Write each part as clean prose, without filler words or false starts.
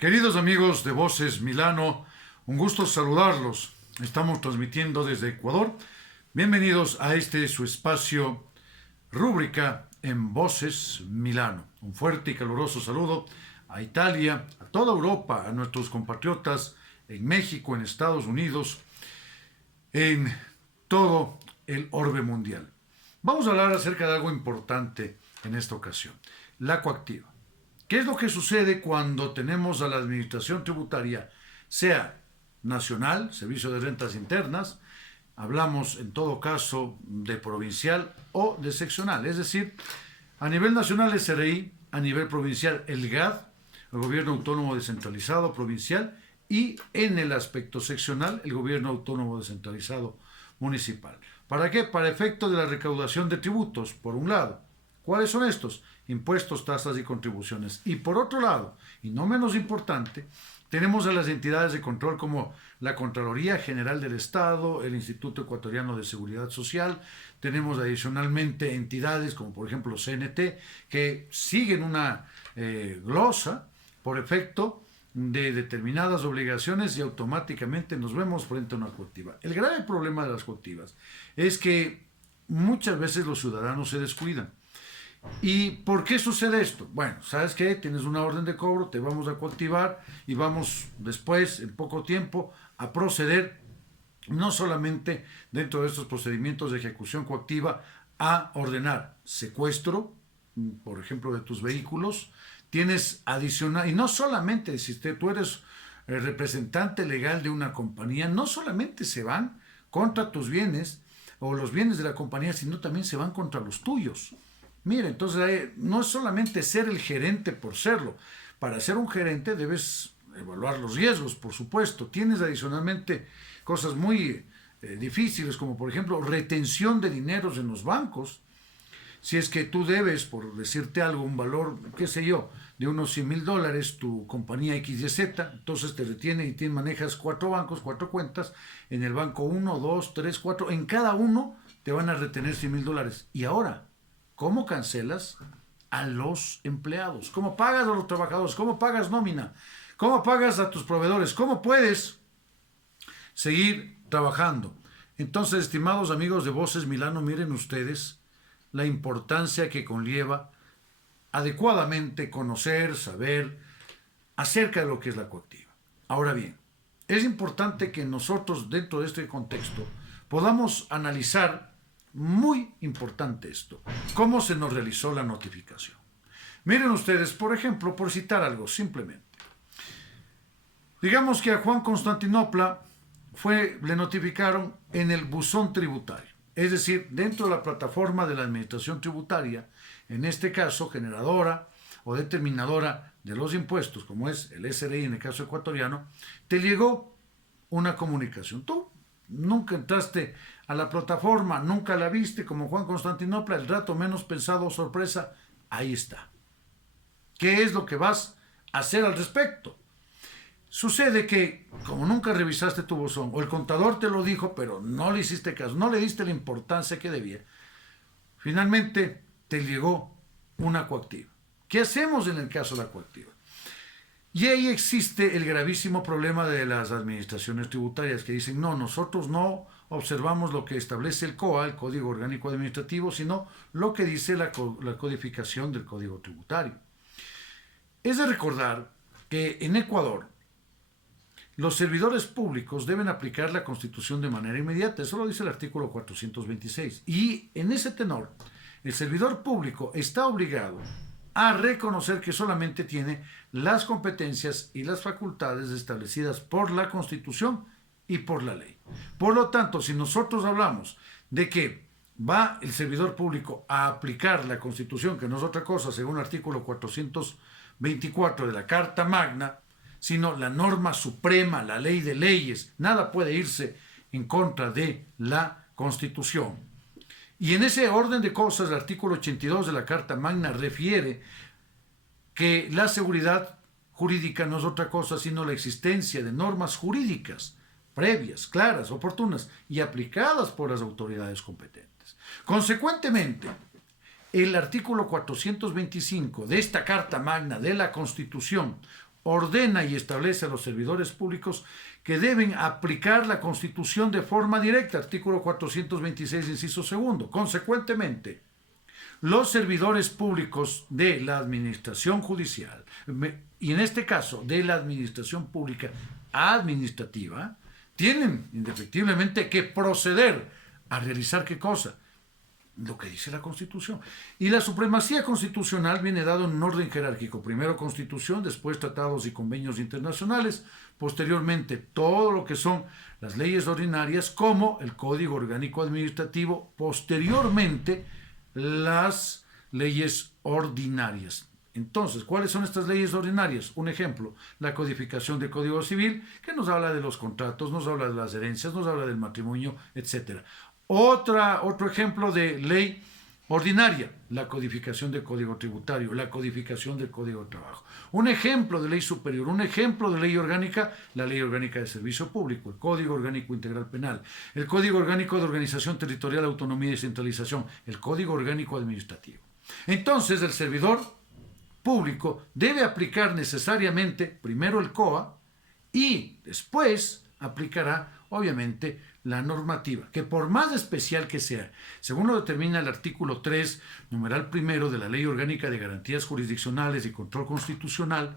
Queridos amigos de Voces Milano, un gusto saludarlos. Estamos transmitiendo desde Ecuador. Bienvenidos a este su espacio rúbrica en Voces Milano. Un fuerte y caluroso saludo a Italia, a toda Europa, a nuestros compatriotas en México, en Estados Unidos, en todo el orbe mundial. Vamos a hablar acerca de algo importante en esta ocasión, la coactiva. ¿Qué es lo que sucede cuando tenemos a la administración tributaria, sea nacional, Servicio de Rentas Internas, hablamos en todo caso de provincial o de seccional, es decir, a nivel nacional SRI, a nivel provincial el GAD, el Gobierno Autónomo Descentralizado Provincial, y en el aspecto seccional el Gobierno Autónomo Descentralizado Municipal. ¿Para qué? Para efecto de la recaudación de tributos, por un lado. ¿Cuáles son estos? Impuestos, tasas y contribuciones. Y por otro lado, y no menos importante, tenemos a las entidades de control como la Contraloría General del Estado, el Instituto Ecuatoriano de Seguridad Social, tenemos adicionalmente entidades como por ejemplo CNT, que siguen una glosa por efecto de determinadas obligaciones y automáticamente nos vemos frente a una coactiva. El grave problema de las coactivas es que muchas veces los ciudadanos se descuidan. ¿Y por qué sucede esto? Bueno, ¿sabes qué? Tienes una orden de cobro, te vamos a coactivar y vamos después, en poco tiempo, a proceder, no solamente dentro de estos procedimientos de ejecución coactiva, a ordenar secuestro, por ejemplo, de tus vehículos. Tienes adicional, y no solamente si tú eres el representante legal de una compañía, no solamente se van contra tus bienes o los bienes de la compañía, sino también se van contra los tuyos. Mira, entonces no es solamente ser el gerente por serlo. Para ser un gerente debes evaluar los riesgos, por supuesto. Tienes adicionalmente cosas muy difíciles, como por ejemplo retención de dineros en los bancos. Si es que tú debes, por decirte algo, un valor, qué sé yo, de unos $100,000, tu compañía XYZ, entonces te retiene y manejas 4 bancos, 4 cuentas, en el banco 1, 2, 3, 4, en cada uno te van a retener $100,000. Y ahora, ¿cómo cancelas a los empleados? ¿Cómo pagas a los trabajadores? ¿Cómo pagas nómina? ¿Cómo pagas a tus proveedores? ¿Cómo puedes seguir trabajando? Entonces, estimados amigos de Voces Milano, miren ustedes la importancia que conlleva adecuadamente conocer, saber acerca de lo que es la coactiva. Ahora bien, es importante que nosotros dentro de este contexto podamos analizar, muy importante esto, cómo se nos realizó la notificación. Miren ustedes, por ejemplo, por citar algo simplemente. Digamos que a Juan Constantinopla le notificaron en el buzón tributario. Es decir, dentro de la plataforma de la administración tributaria, en este caso generadora o determinadora de los impuestos, como es el SRI en el caso ecuatoriano, te llegó una comunicación. Tú nunca entraste a la plataforma, nunca la viste como Juan Constantinopla, el rato menos pensado, sorpresa, ahí está. ¿Qué es lo que vas a hacer al respecto? Sucede que, como nunca revisaste tu buzón, o el contador te lo dijo, pero no le hiciste caso, no le diste la importancia que debía, finalmente te llegó una coactiva. ¿Qué hacemos en el caso de la coactiva? Y ahí existe el gravísimo problema de las administraciones tributarias que dicen, no, nosotros no observamos lo que establece el COA, el Código Orgánico Administrativo, sino lo que dice la codificación del Código Tributario. Es de recordar que en Ecuador, los servidores públicos deben aplicar la Constitución de manera inmediata, eso lo dice el artículo 426. Y en ese tenor, el servidor público está obligado a reconocer que solamente tiene las competencias y las facultades establecidas por la Constitución y por la ley. Por lo tanto, si nosotros hablamos de que va el servidor público a aplicar la Constitución, que no es otra cosa, según el artículo 424 de la Carta Magna, sino la norma suprema, la ley de leyes, nada puede irse en contra de la Constitución. Y en ese orden de cosas, el artículo 82 de la Carta Magna refiere que la seguridad jurídica no es otra cosa sino la existencia de normas jurídicas previas, claras, oportunas y aplicadas por las autoridades competentes. Consecuentemente, el artículo 425 de esta Carta Magna de la Constitución ordena y establece a los servidores públicos que deben aplicar la Constitución de forma directa, artículo 426, inciso segundo. Consecuentemente, los servidores públicos de la administración judicial, y en este caso de la administración pública administrativa, tienen indefectiblemente que proceder a realizar ¿qué cosa? Lo que dice la Constitución. Y la supremacía constitucional viene dado en un orden jerárquico. Primero Constitución, después tratados y convenios internacionales, posteriormente todo lo que son las leyes ordinarias, como el Código Orgánico Administrativo, posteriormente las leyes ordinarias. Entonces, ¿cuáles son estas leyes ordinarias? Un ejemplo, la codificación del Código Civil, que nos habla de los contratos, nos habla de las herencias, nos habla del matrimonio, etc. Otro ejemplo de ley ordinaria, la codificación del Código Tributario, la codificación del Código de Trabajo. Un ejemplo de ley superior, un ejemplo de ley orgánica, la Ley Orgánica de Servicio Público, el Código Orgánico Integral Penal, el Código Orgánico de Organización Territorial, Autonomía y Descentralización, el Código Orgánico Administrativo. Entonces, el servidor público debe aplicar necesariamente primero el COA y después aplicará, obviamente, la normativa, que por más especial que sea, según lo determina el artículo 3, numeral primero de la Ley Orgánica de Garantías Jurisdiccionales y Control Constitucional,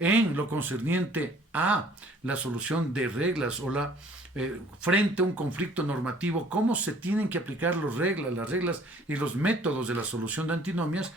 en lo concerniente a la solución de reglas o frente a un conflicto normativo, cómo se tienen que aplicar las reglas y los métodos de la solución de antinomias,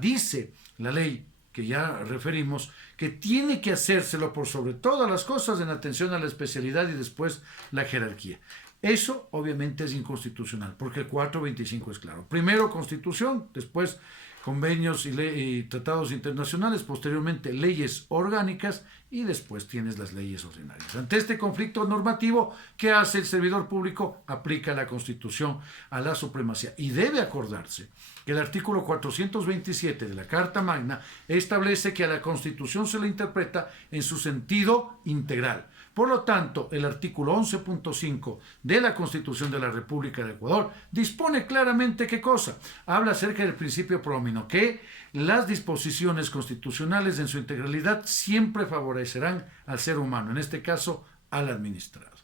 dice la ley que ya referimos, que tiene que hacérselo por sobre todas las cosas en atención a la especialidad y después la jerarquía. Eso obviamente es inconstitucional, porque el 425 es claro. Primero Constitución, después convenios y tratados internacionales, posteriormente leyes orgánicas y después tienes las leyes ordinarias. Ante este conflicto normativo, ¿qué hace el servidor público? Aplica la Constitución a la supremacía. Y debe acordarse que el artículo 427 de la Carta Magna establece que a la Constitución se le interpreta en su sentido integral. Por lo tanto, el artículo 11.5 de la Constitución de la República de Ecuador dispone claramente ¿qué cosa? Habla acerca del principio prómino, que las disposiciones constitucionales en su integralidad siempre favorecerán al ser humano, en este caso al administrado.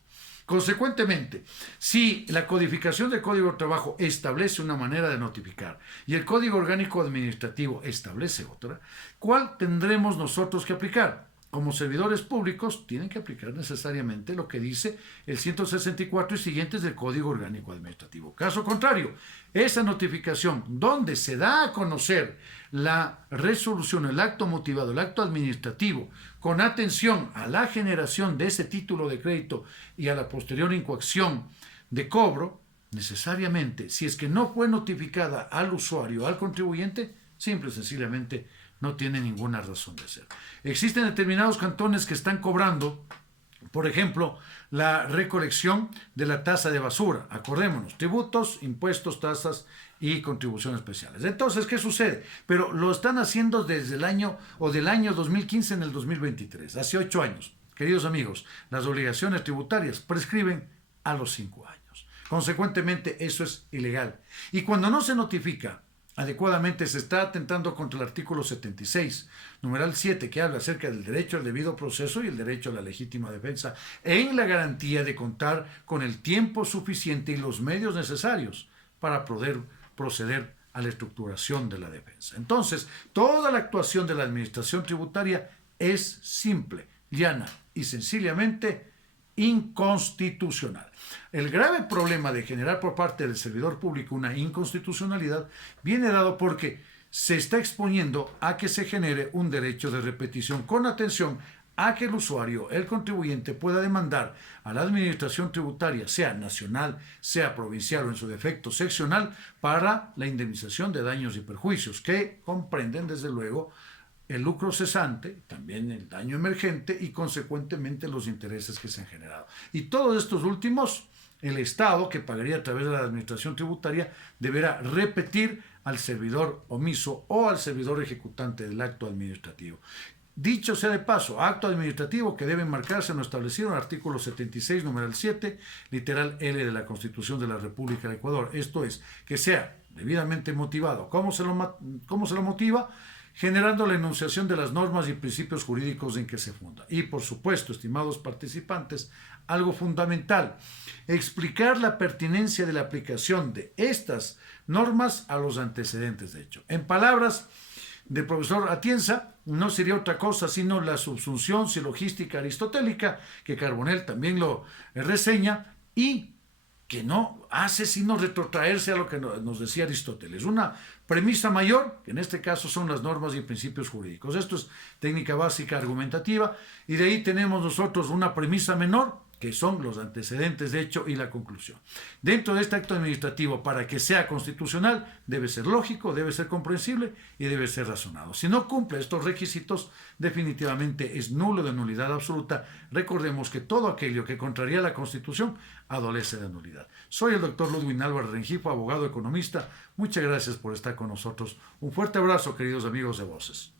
Consecuentemente, si la codificación del Código de Trabajo establece una manera de notificar y el Código Orgánico Administrativo establece otra, ¿cuál tendremos nosotros que aplicar? Como servidores públicos tienen que aplicar necesariamente lo que dice el 164 y siguientes del Código Orgánico Administrativo. Caso contrario, esa notificación donde se da a conocer la resolución, el acto motivado, el acto administrativo, con atención a la generación de ese título de crédito y a la posterior incoacción de cobro, necesariamente, si es que no fue notificada al usuario, al contribuyente, simple y sencillamente no tiene ninguna razón de ser. Existen determinados cantones que están cobrando, por ejemplo, la recolección de la tasa de basura. Acordémonos, tributos, impuestos, tasas y contribuciones especiales. Entonces, ¿qué sucede? Pero lo están haciendo desde el año 2015 en el 2023, hace 8 años. Queridos amigos, las obligaciones tributarias prescriben a los 5 años. Consecuentemente, eso es ilegal. Y cuando no se notifica adecuadamente, se está atentando contra el artículo 76, numeral 7, que habla acerca del derecho al debido proceso y el derecho a la legítima defensa, en la garantía de contar con el tiempo suficiente y los medios necesarios para poder proceder a la estructuración de la defensa. Entonces, toda la actuación de la administración tributaria es simple, llana y sencillamente inconstitucional. El grave problema de generar por parte del servidor público una inconstitucionalidad viene dado porque se está exponiendo a que se genere un derecho de repetición con atención a que el usuario, el contribuyente, pueda demandar a la administración tributaria, sea nacional, sea provincial o en su defecto seccional, para la indemnización de daños y perjuicios que comprenden desde luego el lucro cesante, también el daño emergente y consecuentemente los intereses que se han generado. Y todos estos últimos, el Estado, que pagaría a través de la administración tributaria, deberá repetir al servidor omiso o al servidor ejecutante del acto administrativo. Dicho sea de paso, acto administrativo que debe marcarse en lo establecido en el artículo 76, numeral 7, literal L de la Constitución de la República de Ecuador. Esto es, que sea debidamente motivado. ¿Cómo se lo motiva? generando la enunciación de las normas y principios jurídicos en que se funda. Y por supuesto, estimados participantes, algo fundamental, explicar la pertinencia de la aplicación de estas normas a los antecedentes de hecho. En palabras del profesor Atienza, no sería otra cosa sino la subsunción silogística aristotélica, que Carbonell también lo reseña, y que no hace sino retrotraerse a lo que nos decía Aristóteles. Una premisa mayor, que en este caso son las normas y principios jurídicos. Esto es técnica básica argumentativa, y de ahí tenemos nosotros una premisa menor, que son los antecedentes de hecho y la conclusión. Dentro de este acto administrativo, para que sea constitucional, debe ser lógico, debe ser comprensible y debe ser razonado. Si no cumple estos requisitos, definitivamente es nulo, de nulidad absoluta. Recordemos que todo aquello que contraría la Constitución adolece de nulidad. Soy el doctor Ludwig Álvarez Rengifo, abogado economista. Muchas gracias por estar con nosotros. Un fuerte abrazo, queridos amigos de Voces.